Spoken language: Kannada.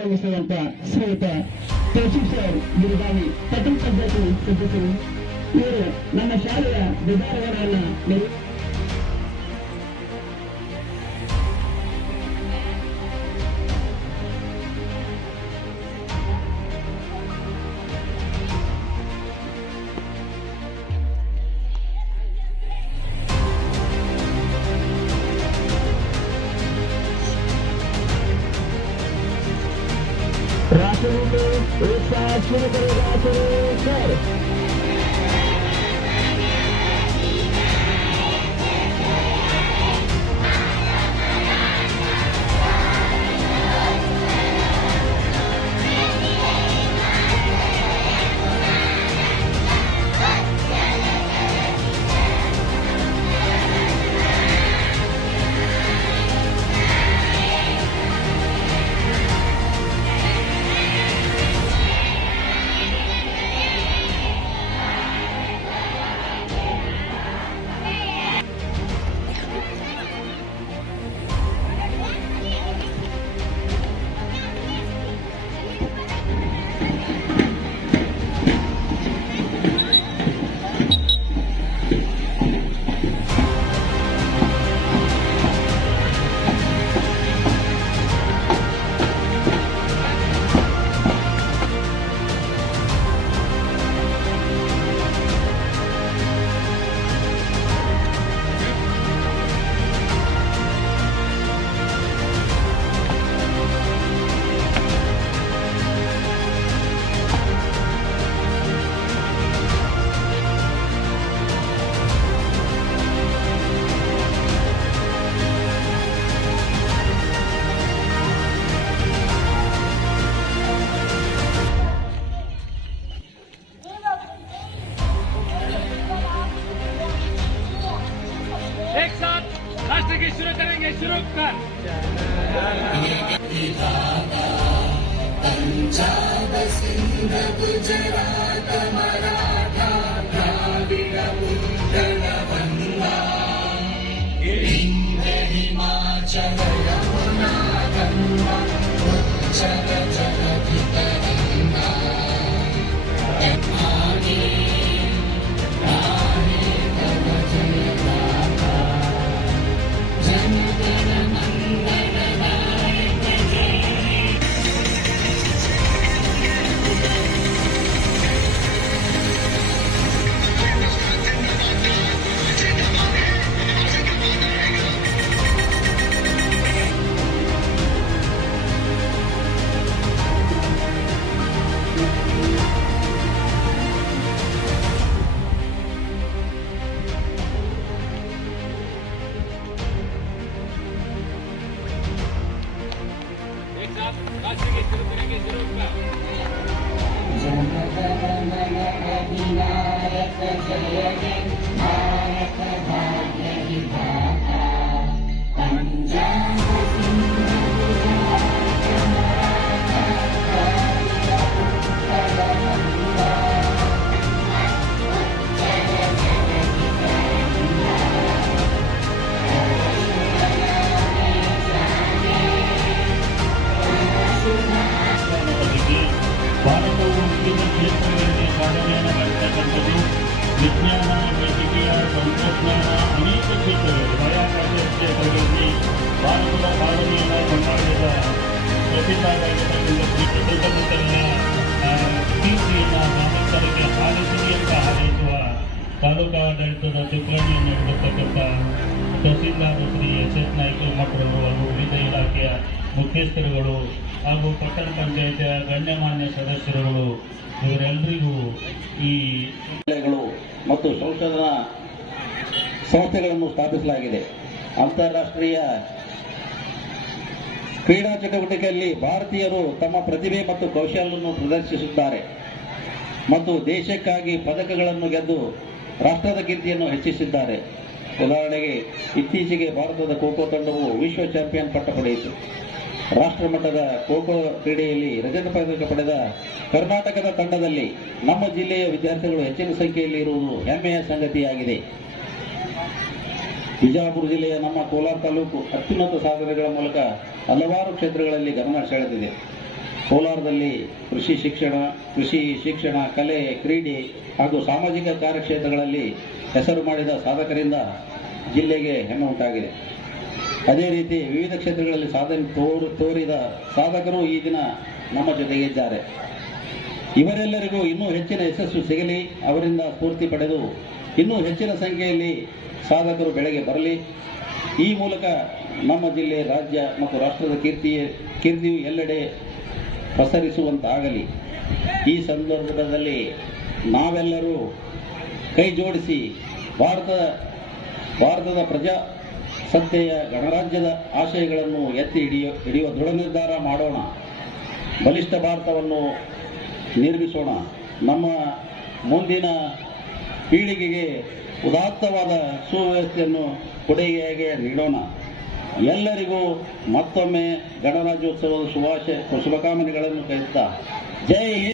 ಆಗಮಿಸುವಂತ ಶ್ರೀಯುತ ತಹಶೀಲ್ದಾರ್ ಬಿರುದಾವಿ ಪಟ್ಟಣ ಪಂಚಾಯತಿ ಸದಸ್ಯರು. ಇವರು ನಮ್ಮ ಶಾಲೆಯ ಧ್ವಜಾರೋಹಣವನ್ನು राष्ट्रपति एक साथ शुरू करेगा। शुरू कर एक साथ राष्ट्र की शुरू करेंगे। शुरू कर। पंजाब सिंध गुजरात मराठा द्राविड उत्कल गंगा विंध्य हिमाचल यमुना गंगा उच्चल जलधि तरंगा एक साथ राष्ट्र की शुरू करेंगे। शुरू कर। अधिनायक जय हे भारत भाग्य विधाता पंजाब सिंध गुजरात मराठा द्राविड उत्कल गंगा ಭಾರತವು ವಿವಿಧ ಕ್ಷೇತ್ರಗಳಲ್ಲಿ ಸಾಧನೆಯನ್ನು ಮಾಡಿರ್ತಕ್ಕಂಥದ್ದು. ವಿಜ್ಞಾನ, ವೈದ್ಯಕೀಯ, ತಂತ್ರಜ್ಞಾನ, ಅನೇಕ ಕ್ಷೇತ್ರಗಳಲ್ಲಿ ಬಾಹ್ಯಾಕಾಶ ಕ್ಷೇತ್ರಗಳಲ್ಲಿ ಭಾರತದ ಸಾಧನೆಯನ್ನು ಕೊಂಡಾಡಿದ ಪ್ರಸಿದ್ಧರಾಗಿರ್ತಕ್ಕಂಥ ಸುತ್ತಮುತ್ತಲಿನ ಕೀರ್ತಿಯನ್ನು ನಾಮಕರಿಗೆ ಹಾರೈಸಲಿ ಅಂತ ಹಾರೈಸುವ ತಾಲೂಕಾಡಳಿತದ ಚುಕ್ಕಾಣಿಯನ್ನು ನೀಡಿರ್ತಕ್ಕಂಥ ತಹಸೀಲ್ದಾರ್ ಶ್ರೀ ಎಸ್ ಎಸ್ ನಾಯ್ಕ ಮಠರು ಹಾಗೂ ವಿವಿಧ ಇಲಾಖೆಯ ಮುಖ್ಯಸ್ಥರುಗಳು ಹಾಗೂ ಪಟ್ಟಣ ಪಂಚಾಯತಿಯ ಗಣ್ಯಮಾನ್ಯ ಸದಸ್ಯರುಗಳು ಇವರೆಲ್ಲರಿಗೂ ಈ ಮತ್ತು ಸಂಶೋಧನಾ ಸಂಸ್ಥೆಗಳನ್ನು ಸ್ಥಾಪಿಸಲಾಗಿದೆ. ಅಂತಾರಾಷ್ಟ್ರೀಯ ಕ್ರೀಡಾ ಚಟುವಟಿಕೆಯಲ್ಲಿ ಭಾರತೀಯರು ತಮ್ಮ ಪ್ರತಿಭೆ ಮತ್ತು ಕೌಶಲ್ಯವನ್ನು ಪ್ರದರ್ಶಿಸುತ್ತಾರೆ ಮತ್ತು ದೇಶಕ್ಕಾಗಿ ಪದಕಗಳನ್ನು ಗೆದ್ದು ರಾಷ್ಟ್ರದ ಕೀರ್ತಿಯನ್ನು ಹೆಚ್ಚಿಸಿದ್ದಾರೆ. ಉದಾಹರಣೆಗೆ ಇತ್ತೀಚೆಗೆ ಭಾರತದ ಖೋಖೋ ತಂಡವು ವಿಶ್ವ ಚಾಂಪಿಯನ್ ಪಟ್ಟ ಪಡೆಯಿತು. ರಾಷ್ಟ್ರ ಮಟ್ಟದ ಖೋಖೋ ಕ್ರೀಡೆಯಲ್ಲಿ ರಜತ ಪದಕ ಪಡೆದ ಕರ್ನಾಟಕದ ತಂಡದಲ್ಲಿ ನಮ್ಮ ಜಿಲ್ಲೆಯ ವಿದ್ಯಾರ್ಥಿಗಳು ಹೆಚ್ಚಿನ ಸಂಖ್ಯೆಯಲ್ಲಿ ಇರುವುದು ಹೆಮ್ಮೆಯ ಸಂಗತಿಯಾಗಿದೆ. ಬಿಜಾಪುರ ಜಿಲ್ಲೆಯ ನಮ್ಮ ಕೋಲಾರ ತಾಲೂಕು ಅತ್ಯುನ್ನತ ಸಾಧನೆಗಳ ಮೂಲಕ ಹಲವಾರು ಕ್ಷೇತ್ರಗಳಲ್ಲಿ ಗಮನ ಸೆಳೆದಿದೆ. ಕೋಲಾರದಲ್ಲಿ ಕೃಷಿ ಶಿಕ್ಷಣ, ಕಲೆ, ಕ್ರೀಡೆ ಹಾಗೂ ಸಾಮಾಜಿಕ ಕಾರ್ಯಕ್ಷೇತ್ರಗಳಲ್ಲಿ ಹೆಸರು ಮಾಡಿದ ಸಾಧಕರಿಂದ ಜಿಲ್ಲೆಗೆ ಹೆಮ್ಮೆ ಉಂಟಾಗಿದೆ. ಅದೇ ರೀತಿ ವಿವಿಧ ಕ್ಷೇತ್ರಗಳಲ್ಲಿ ಸಾಧನೆ ತೋರಿದ ಸಾಧಕರು ಈ ದಿನ ನಮ್ಮ ಜೊತೆಗೆ ಇದ್ದಾರೆ. ಇವರೆಲ್ಲರಿಗೂ ಇನ್ನೂ ಹೆಚ್ಚಿನ ಯಶಸ್ಸು ಸಿಗಲಿ, ಅವರಿಂದ ಸ್ಫೂರ್ತಿ ಪಡೆದು ಇನ್ನೂ ಹೆಚ್ಚಿನ ಸಂಖ್ಯೆಯಲ್ಲಿ ಸಾಧಕರು ಬೆಳೆಗೆ ಬರಲಿ. ಈ ಮೂಲಕ ನಮ್ಮ ಜಿಲ್ಲೆ, ರಾಜ್ಯ ಮತ್ತು ರಾಷ್ಟ್ರದ ಕೀರ್ತಿಯು ಎಲ್ಲೆಡೆ ಪಸರಿಸುವಂತಾಗಲಿ. ಈ ಸಂದರ್ಭದಲ್ಲಿ ನಾವೆಲ್ಲರೂ ಕೈ ಜೋಡಿಸಿ ಭಾರತದ ಪ್ರಜಾಸತ್ತೆಯ ಗಣರಾಜ್ಯದ ಆಶಯಗಳನ್ನು ಎತ್ತಿ ಹಿಡಿಯುವ ದೃಢ ನಿರ್ಧಾರ ಮಾಡೋಣ. ಬಲಿಷ್ಠ ಭಾರತವನ್ನು ನಿರ್ಮಿಸೋಣ. ನಮ್ಮ ಮುಂದಿನ ಪೀಳಿಗೆಗೆ ಉದಾತ್ತವಾದ ಸುವ್ಯವಸ್ಥೆಯನ್ನು ಕೊಡುಗೆಯಾಗಿ ನೀಡೋಣ. ಎಲ್ಲರಿಗೂ ಮತ್ತೊಮ್ಮೆ ಗಣರಾಜ್ಯೋತ್ಸವದ ಶುಭಕಾಮನೆಗಳನ್ನು ಕರೆಯುತ್ತಾ ಜೈ ಹಿಂದ್.